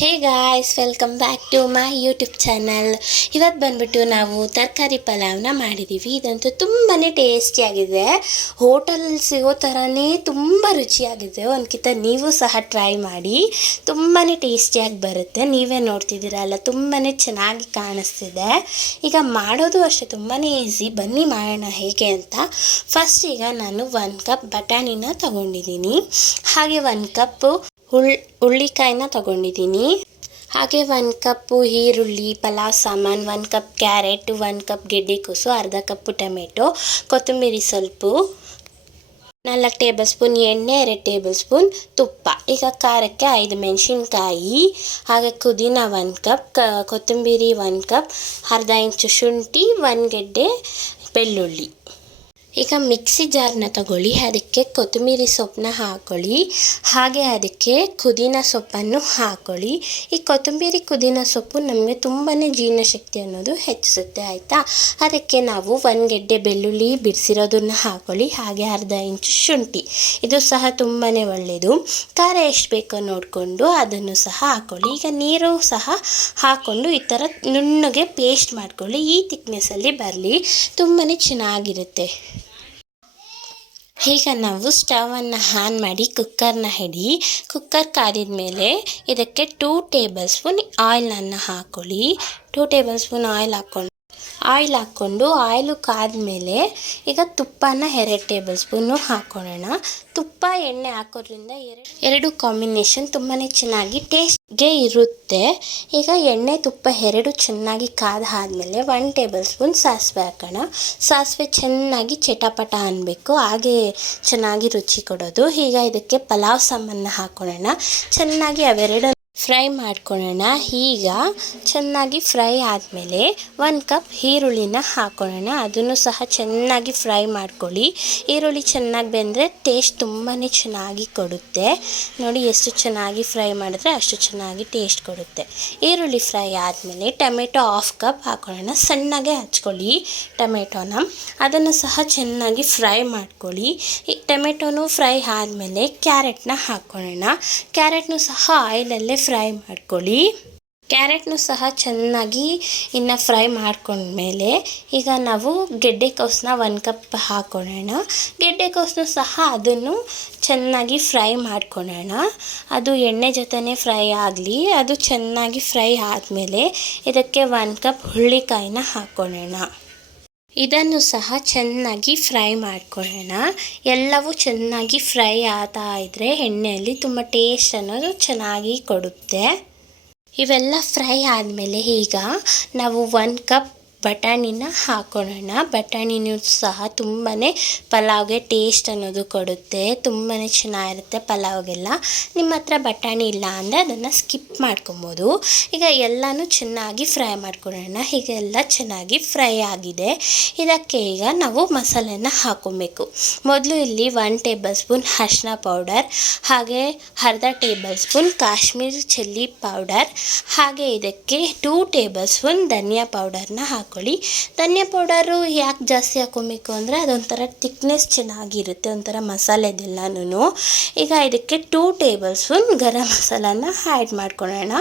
Hey guys, welcome back to my YouTube channel. ಇವತ್ತು ಬಂದ್ಬಿಟ್ಟು ನಾವು ತರಕಾರಿ ಪಲಾವ್ನ ಮಾಡಿದ್ದೀವಿ. ಇದಂತೂ ತುಂಬಾ ಟೇಸ್ಟಿಯಾಗಿದೆ. ಹೋಟೆಲಲ್ಲಿ ಸಿಗೋ ಥರನೇ ತುಂಬ ರುಚಿಯಾಗಿದೆ. ಒಂದ್ಕಿಂತ ನೀವು ಸಹ ಟ್ರೈ ಮಾಡಿ, ತುಂಬಾ ಟೇಸ್ಟಿಯಾಗಿ ಬರುತ್ತೆ. ನೀವೇ ನೋಡ್ತಿದ್ದೀರಲ್ಲ, ತುಂಬಾ ಚೆನ್ನಾಗಿ ಕಾಣಿಸ್ತಿದೆ. ಈಗ ಮಾಡೋದು ಅಷ್ಟೇ ತುಂಬಾ ಈಸಿ. ಬನ್ನಿ ಮಾಡೋಣ ಹೇಗೆ ಅಂತ. ಫಸ್ಟ್ ಈಗ ನಾನು 1 ಕಪ್ ಬಟಾಣಿನ ತಗೊಂಡಿದ್ದೀನಿ. ಹಾಗೆ 1 ಕಪ್ಪು ಹುಳ್ಳಿಕಾಯಿನ ತಗೊಂಡಿದ್ದೀನಿ. ಹಾಗೆ 1 ಕಪ್ಪು ಈರುಳ್ಳಿ, ಪಲಾವ್ ಸಾಮಾನು, 1 ಕಪ್ ಕ್ಯಾರೆಟ್, 1 ಕಪ್ ಗೆಡ್ಡೆಕೋಸು, ಅರ್ಧ ಕಪ್ಪು ಟೊಮೆಟೊ, ಕೊತ್ತಂಬರಿ ಸ್ವಲ್ಪ, 4 ಟೇಬಲ್ ಸ್ಪೂನ್ ಎಣ್ಣೆ, 2 ಟೇಬಲ್ ಸ್ಪೂನ್ ತುಪ್ಪ. ಈಗ ಖಾರಕ್ಕೆ 5 ಮೆಣಸಿನ್ಕಾಯಿ, ಹಾಗೆ ಪುದೀನ 1 ಕಪ್, ಕೊತ್ತಂಬರಿ 1 ಕಪ್, ಅರ್ಧ ಇಂಚು ಶುಂಠಿ, 1 ಗೆಡ್ಡೆ ಬೆಳ್ಳುಳ್ಳಿ. ಈಗ ಮಿಕ್ಸಿ ಜಾರ್ನ ತಗೊಳ್ಳಿ, ಅದಕ್ಕೆ ಕೊತ್ತಂಬರಿ ಸೊಪ್ಪನ್ನ ಹಾಕ್ಕೊಳ್ಳಿ. ಹಾಗೆ ಅದಕ್ಕೆ ಪುದೀನ ಸೊಪ್ಪನ್ನು ಹಾಕ್ಕೊಳ್ಳಿ. ಈ ಕೊತ್ತಂಬರಿ ಪುದೀನ ಸೊಪ್ಪು ನಮಗೆ ತುಂಬಾ ಜೀರ್ಣಶಕ್ತಿ ಅನ್ನೋದು ಹೆಚ್ಚಿಸುತ್ತೆ, ಆಯಿತಾ. ಅದಕ್ಕೆ ನಾವು 1 ಗೆಡ್ಡೆ ಬೆಳ್ಳುಳ್ಳಿ ಬಿಡಿಸಿರೋದನ್ನು ಹಾಕ್ಕೊಳ್ಳಿ. ಹಾಗೆ ಅರ್ಧ ಇಂಚು ಶುಂಠಿ, ಇದು ಸಹ ತುಂಬಾ ಒಳ್ಳೆಯದು. ಖಾರ ಎಷ್ಟು ಬೇಕೋ ನೋಡಿಕೊಂಡು ಅದನ್ನು ಸಹ ಹಾಕ್ಕೊಳ್ಳಿ. ಈಗ ನೀರು ಸಹ ಹಾಕ್ಕೊಂಡು ಈ ಥರ ನುಣ್ಣಗೆ ಪೇಸ್ಟ್ ಮಾಡ್ಕೊಳ್ಳಿ. ಈ ಥಿಕ್ನೆಸ್ಸಲ್ಲಿ ಬರಲಿ, ತುಂಬಾ ಚೆನ್ನಾಗಿರುತ್ತೆ. ಈಗ ನಾವು ಸ್ಟವನ್ನು ಆನ್ ಮಾಡಿ ಕುಕ್ಕರ್ನ ಹಿಡಿ. ಕುಕ್ಕರ್ ಕಾದಿದ ಮೇಲೆ ಇದಕ್ಕೆ 2 ಟೇಬಲ್ ಸ್ಪೂನ್ ಆಯಿಲನ್ನು ಹಾಕ್ಕೊಳ್ಳಿ. 2 ಟೇಬಲ್ ಸ್ಪೂನ್ ಆಯಿಲ್ ಹಾಕ್ಕೊಂಡು ಆಯಿಲು ಕಾದ್ಮೇಲೆ ಈಗ ತುಪ್ಪನ 2 ಟೇಬಲ್ ಸ್ಪೂನು ಹಾಕ್ಕೊಳ್ಳೋಣ. ತುಪ್ಪ ಎಣ್ಣೆ ಹಾಕೋದ್ರಿಂದ ಎರಡು ಕಾಂಬಿನೇಷನ್ ತುಂಬಾ ಚೆನ್ನಾಗಿ ಟೇಸ್ಟ್ಗೆ ಇರುತ್ತೆ. ಈಗ ಎಣ್ಣೆ ತುಪ್ಪ 2 ಚೆನ್ನಾಗಿ ಆದಮೇಲೆ 1 ಟೇಬಲ್ ಸ್ಪೂನ್ ಸಾಸಿವೆ ಹಾಕೋಣ. ಸಾಸಿವೆ ಚೆನ್ನಾಗಿ ಚಟಪಟ ಅನ್ನಬೇಕು, ಹಾಗೆ ಚೆನ್ನಾಗಿ ರುಚಿ ಕೊಡೋದು. ಈಗ ಇದಕ್ಕೆ ಪಲಾವ್ ಸಾಮಾನ ಹಾಕ್ಕೊಳ್ಳೋಣ. ಚೆನ್ನಾಗಿ ಅವೆರಡು ಫ್ರೈ ಮಾಡ್ಕೊಳ್ಳೋಣ. ಈಗ ಚೆನ್ನಾಗಿ ಫ್ರೈ ಆದಮೇಲೆ 1 ಕಪ್ ಈರುಳ್ಳಿನ ಹಾಕ್ಕೊಳ್ಳೋಣ. ಅದನ್ನು ಸಹ ಚೆನ್ನಾಗಿ ಫ್ರೈ ಮಾಡ್ಕೊಳ್ಳಿ. ಈರುಳ್ಳಿ ಚೆನ್ನಾಗಿ ಬೆಂದರೆ ಟೇಸ್ಟ್ ತುಂಬಾ ಚೆನ್ನಾಗಿ ಕೊಡುತ್ತೆ. ನೋಡಿ, ಎಷ್ಟು ಚೆನ್ನಾಗಿ ಫ್ರೈ ಮಾಡಿದ್ರೆ ಅಷ್ಟು ಚೆನ್ನಾಗಿ ಟೇಸ್ಟ್ ಕೊಡುತ್ತೆ. ಈರುಳ್ಳಿ ಫ್ರೈ ಆದಮೇಲೆ ಟೊಮೆಟೊ 1/2 ಕಪ್ ಹಾಕ್ಕೊಳ್ಳೋಣ. ಸಣ್ಣಗೆ ಹಚ್ಕೊಳ್ಳಿ ಟೊಮೆಟೊನ. ಅದನ್ನು ಸಹ ಚೆನ್ನಾಗಿ ಫ್ರೈ ಮಾಡ್ಕೊಳ್ಳಿ. ಈ ಟೊಮೆಟೊನು ಫ್ರೈ ಆದಮೇಲೆ ಕ್ಯಾರೆಟ್ನ ಹಾಕ್ಕೊಳ್ಳೋಣ. ಕ್ಯಾರೆಟ್ನು ಸಹ ಆಯಿಲಲ್ಲೇ ಫ್ರೈ ಮಾಡ್ಕೊಳ್ಳಿ. ಕ್ಯಾರೆಟ್ನು ಸಹ ಚೆನ್ನಾಗಿ ಇನ್ನು ಫ್ರೈ ಮಾಡ್ಕೊಂಡ್ಮೇಲೆ ಈಗ ನಾವು ಗೆಡ್ಡೆಕೋಸನ್ನ 1 ಕಪ್ ಹಾಕ್ಕೊಳ್ಳೋಣ. ಗೆಡ್ಡೆಕೋಸನ್ನು ಸಹ ಅದನ್ನು ಚೆನ್ನಾಗಿ ಫ್ರೈ ಮಾಡ್ಕೊಳ್ಳೋಣ. ಅದು ಎಣ್ಣೆ ಜೊತೆನೇ ಫ್ರೈ ಆಗಲಿ. ಅದು ಚೆನ್ನಾಗಿ ಫ್ರೈ ಆದಮೇಲೆ ಇದಕ್ಕೆ 1 ಕಪ್ ಹುಳ್ಳಿಕಾಯಿನ ಹಾಕ್ಕೊಳ್ಳೋಣ. ಇದನ್ನು ಸಹ ಚೆನ್ನಾಗಿ ಫ್ರೈ ಮಾಡ್ಕೊಳ್ಳೋಣ. ಎಲ್ಲವೂ ಚೆನ್ನಾಗಿ ಫ್ರೈ ಆಗ್ತಾ ಇದ್ದರೆ ಎಣ್ಣೆಯಲ್ಲಿ ತುಂಬ ಟೇಸ್ಟ್ ಅನ್ನೋದು ಚೆನ್ನಾಗಿ ಕೊಡುತ್ತೆ. ಇವೆಲ್ಲ ಫ್ರೈ ಆದಮೇಲೆ ಈಗ ನಾವು 1 ಕಪ್ ಬಟಾಣಿನ ಹಾಕ್ಕೊಳ್ಳೋಣ. ಬಟಾಣಿನೂ ಸಹ ತುಂಬಾ ಪಲಾವ್ಗೆ ಟೇಸ್ಟ್ ಅನ್ನೋದು ಕೊಡುತ್ತೆ. ತುಂಬಾ ಚೆನ್ನಾಗಿರುತ್ತೆ ಪಲಾವ್ಗೆಲ್ಲ. ನಿಮ್ಮ ಹತ್ರ ಬಟಾಣಿ ಇಲ್ಲ ಅಂದರೆ ಅದನ್ನು ಸ್ಕಿಪ್ ಮಾಡ್ಕೊಬೋದು. ಈಗ ಎಲ್ಲನೂ ಚೆನ್ನಾಗಿ ಫ್ರೈ ಮಾಡ್ಕೊಳ್ಳೋಣ. ಹೀಗೆಲ್ಲ ಚೆನ್ನಾಗಿ ಫ್ರೈ ಆಗಿದೆ. ಇದಕ್ಕೆ ಈಗ ನಾವು ಮಸಾಲೆನ ಹಾಕ್ಕೊಬೇಕು. ಮೊದಲು ಇಲ್ಲಿ 1 ಟೇಬಲ್ ಸ್ಪೂನ್ ಅರಿಶಿನ ಪೌಡರ್, ಹಾಗೆ ಅರ್ಧ table spoon Kashmiri chilli powder, ಹಾಗೆ ಇದಕ್ಕೆ 2 ಟೇಬಲ್ ಸ್ಪೂನ್ ಧನಿಯಾ ಪೌಡರ್ನ ಹಾಕ್ಕೊಳ್ಳಿ. ಧನಿಯಾ ಪೌಡರು ಯಾಕೆ ಜಾಸ್ತಿ ಹಾಕ್ಕೊಬೇಕು ಅಂದರೆ ಅದೊಂಥರ ಥಿಕ್ನೆಸ್ ಚೆನ್ನಾಗಿರುತ್ತೆ, ಒಂಥರ ಮಸಾಲೆದೆಲ್ಲನೂ. ಈಗ ಇದಕ್ಕೆ 2 ಟೇಬಲ್ ಸ್ಪೂನ್ ಗರಂ ಮಸಾಲಾನ ಆ್ಯಡ್ ಮಾಡ್ಕೊಳ್ಳೋಣ.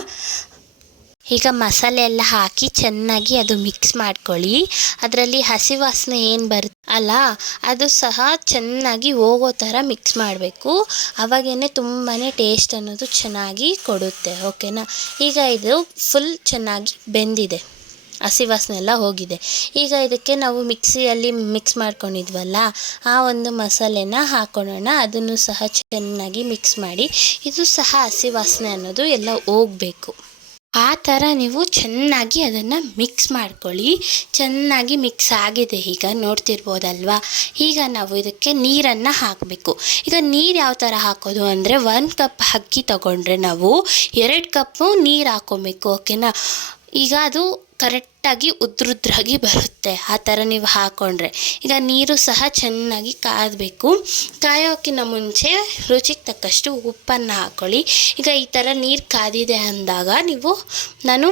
ಈಗ ಮಸಾಲೆ ಎಲ್ಲ ಹಾಕಿ ಚೆನ್ನಾಗಿ ಅದು ಮಿಕ್ಸ್ ಮಾಡ್ಕೊಳ್ಳಿ. ಅದರಲ್ಲಿ ಹಸಿ ವಾಸನೆ ಏನು ಬರುತ್ತೆ ಅಲ್ಲ, ಅದು ಸಹ ಚೆನ್ನಾಗಿ ಹೋಗೋ ಥರ ಮಿಕ್ಸ್ ಮಾಡಬೇಕು. ಅವಾಗೇ ತುಂಬಾ ಟೇಸ್ಟ್ ಅನ್ನೋದು ಚೆನ್ನಾಗಿ ಕೊಡುತ್ತೆ, ಓಕೆನಾ. ಈಗ ಇದು ಫುಲ್ ಚೆನ್ನಾಗಿ ಬೆಂದಿದೆ, ಹಸಿ ವಾಸನೆ ಎಲ್ಲ ಹೋಗಿದೆ. ಈಗ ಇದಕ್ಕೆ ನಾವು ಮಿಕ್ಸಿಯಲ್ಲಿ ಮಿಕ್ಸ್ ಮಾಡ್ಕೊಂಡಿದ್ವಲ್ಲ, ಆ ಒಂದು ಮಸಾಲೆನ ಹಾಕ್ಕೊಳ್ಳೋಣ. ಅದನ್ನು ಸಹ ಚೆನ್ನಾಗಿ ಮಿಕ್ಸ್ ಮಾಡಿ. ಇದು ಸಹ ಹಸಿ ವಾಸನೆ ಅನ್ನೋದು ಎಲ್ಲ ಹೋಗಬೇಕು. ಆ ಥರ ನೀವು ಚೆನ್ನಾಗಿ ಅದನ್ನು ಮಿಕ್ಸ್ ಮಾಡ್ಕೊಳ್ಳಿ. ಚೆನ್ನಾಗಿ ಮಿಕ್ಸ್ ಆಗಿದೆ, ಈಗ ನೋಡ್ತಿರ್ಬೋದಲ್ವಾ. ಈಗ ನಾವು ಇದಕ್ಕೆ ನೀರನ್ನು ಹಾಕಬೇಕು. ಈಗ ನೀರು ಯಾವ ಥರ ಹಾಕೋದು ಅಂದರೆ 1 ಕಪ್ ಅಕ್ಕಿ ತಗೊಂಡ್ರೆ ನಾವು 2 ಕಪ್ಪು ನೀರು ಹಾಕ್ಕೊಬೇಕು, ಓಕೆನಾ. ಈಗ ಅದು ಕರೆಕ್ಟ್ ಕರೆಕ್ಟಾಗಿ ಉದ್ರುದ್ರಾಗಿ ಬರುತ್ತೆ. ಆ ಥರ ನೀವು ಹಾಕ್ಕೊಂಡ್ರೆ ಈಗ ನೀರು ಸಹ ಚೆನ್ನಾಗಿ ಕಾಯಬೇಕು. ಕಾಯೋಕ್ಕಿಂತ ಮುಂಚೆ ರುಚಿಗೆ ತಕ್ಕಷ್ಟು ಉಪ್ಪನ್ನು ಹಾಕ್ಕೊಳ್ಳಿ. ಈಗ ಈ ಥರ ನೀರು ಕಾದಿದೆ ಅಂದಾಗ ನಾನು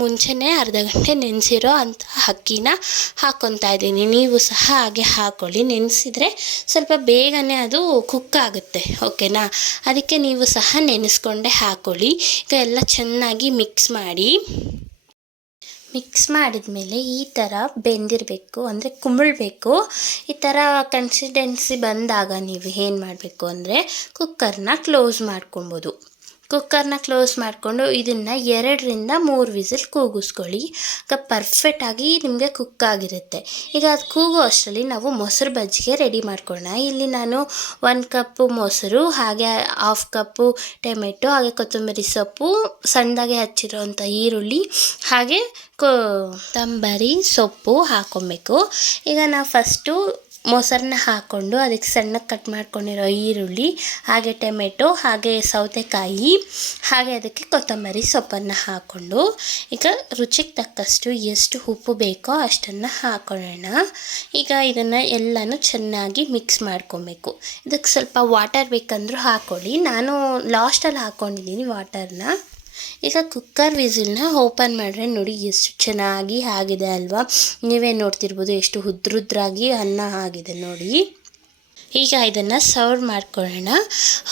ಮುಂಚೆನೇ ಅರ್ಧ ಗಂಟೆ ನೆನೆಸಿರೋ ಅಂಥ ಅಕ್ಕಿನ ಹಾಕ್ಕೊತಾ ಇದ್ದೀನಿ. ನೀವು ಸಹ ಹಾಗೆ ಹಾಕ್ಕೊಳ್ಳಿ. ನೆನೆಸಿದ್ರೆ ಸ್ವಲ್ಪ ಬೇಗನೆ ಅದು ಕುಕ್ ಆಗುತ್ತೆ, ಓಕೆನಾ? ಅದಕ್ಕೆ ನೀವು ಸಹ ನೆನೆಸ್ಕೊಂಡೆ ಹಾಕ್ಕೊಳ್ಳಿ. ಈಗ ಎಲ್ಲ ಚೆನ್ನಾಗಿ ಮಿಕ್ಸ್ ಮಾಡಿದ್ಮೇಲೆ ಈ ಥರ ಬೆಂದಿರಬೇಕು, ಅಂದರೆ ಕುಂಬಳಬೇಕು. ಈ ಥರ ಕನ್ಸಿಸ್ಟೆನ್ಸಿ ಬಂದಾಗ ನೀವು ಏನು ಮಾಡಬೇಕು ಅಂದರೆ ಕುಕ್ಕರ್ನ ಕ್ಲೋಸ್ ಮಾಡ್ಕೊಬೋದು. ಕುಕ್ಕರ್ನ ಕ್ಲೋಸ್ ಮಾಡಿಕೊಂಡು ಇದನ್ನು 2ರಿಂದ 3 ವಿಸಿಲ್ ಕೂಗಿಸ್ಕೊಳ್ಳಿ. ಆಗ ಪರ್ಫೆಕ್ಟಾಗಿ ನಿಮಗೆ ಕುಕ್ ಆಗಿರುತ್ತೆ. ಈಗ ಅದು ಕೂಗೋ ಅಷ್ಟರಲ್ಲಿ ನಾವು ಮೊಸರು ಬಜ್ಜಿಗೆ ರೆಡಿ ಮಾಡ್ಕೊಳ್ಳೋಣ. ಇಲ್ಲಿ ನಾನು 1 ಕಪ್ಪು ಮೊಸರು, ಹಾಗೆ 1/2 ಕಪ್ಪು ಟೊಮೆಟೊ, ಹಾಗೆ ಕೊತ್ತಂಬರಿ ಸೊಪ್ಪು, ಸಣ್ಣದಾಗಿ ಹಚ್ಚಿರೋಂಥ ಈರುಳ್ಳಿ, ಹಾಗೆ ಕೊತ್ತಂಬರಿ ಸೊಪ್ಪು ಹಾಕ್ಕೊಬೇಕು. ಈಗ ನಾವು ಫಸ್ಟು ಮೊಸರನ್ನ ಹಾಕ್ಕೊಂಡು ಅದಕ್ಕೆ ಸಣ್ಣಗೆ ಕಟ್ ಮಾಡ್ಕೊಂಡಿರೋ ಈರುಳ್ಳಿ, ಹಾಗೆ ಟೊಮೆಟೊ, ಹಾಗೆ ಸೌತೆಕಾಯಿ, ಹಾಗೆ ಅದಕ್ಕೆ ಕೊತ್ತಂಬರಿ ಸೊಪ್ಪನ್ನು ಹಾಕ್ಕೊಂಡು ಈಗ ರುಚಿಗೆ ತಕ್ಕಷ್ಟು ಎಷ್ಟು ಉಪ್ಪು ಬೇಕೋ ಅಷ್ಟನ್ನು ಹಾಕ್ಕೊಳ್ಳೋಣ. ಈಗ ಇದನ್ನು ಎಲ್ಲನೂ ಚೆನ್ನಾಗಿ ಮಿಕ್ಸ್ ಮಾಡ್ಕೊಬೇಕು. ಇದಕ್ಕೆ ಸ್ವಲ್ಪ ವಾಟರ್ ಬೇಕಂದ್ರೂ ಹಾಕ್ಕೊಳ್ಳಿ. ನಾನು ಲಾಸ್ಟಲ್ಲಿ ಹಾಕ್ಕೊಂಡಿದ್ದೀನಿ ವಾಟರ್ನ. ಈಗ ಕುಕ್ಕರ್ ವಿಸಿಲ್ನ ಓಪನ್ ಮಾಡಿದ್ರೆ ನೋಡಿ ಎಷ್ಟು ಚೆನ್ನಾಗಿ ಆಗಿದೆ ಅಲ್ವಾ? ನೀವೇ ನೋಡ್ತಿರ್ಬೋದು ಎಷ್ಟು ಉದ್ರುದ್ರಾಗಿ ಅನ್ನ ಆಗಿದೆ ನೋಡಿ. ಈಗ ಇದನ್ನು ಸರ್ವ್ ಮಾಡ್ಕೊಳ್ಳೋಣ.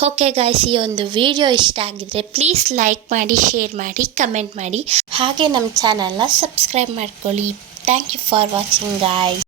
ಓಕೆ ಗಾಯ್ಸ್, ಈ ಒಂದು ವಿಡಿಯೋ ಇಷ್ಟ ಆಗಿದ್ರೆ ಪ್ಲೀಸ್ ಲೈಕ್ ಮಾಡಿ, ಶೇರ್ ಮಾಡಿ, ಕಮೆಂಟ್ ಮಾಡಿ, ಹಾಗೆ ನಮ್ಮ ಚಾನಲ್ನ ಸಬ್ಸ್ಕ್ರೈಬ್ ಮಾಡ್ಕೊಳ್ಳಿ. Thank you for watching guys.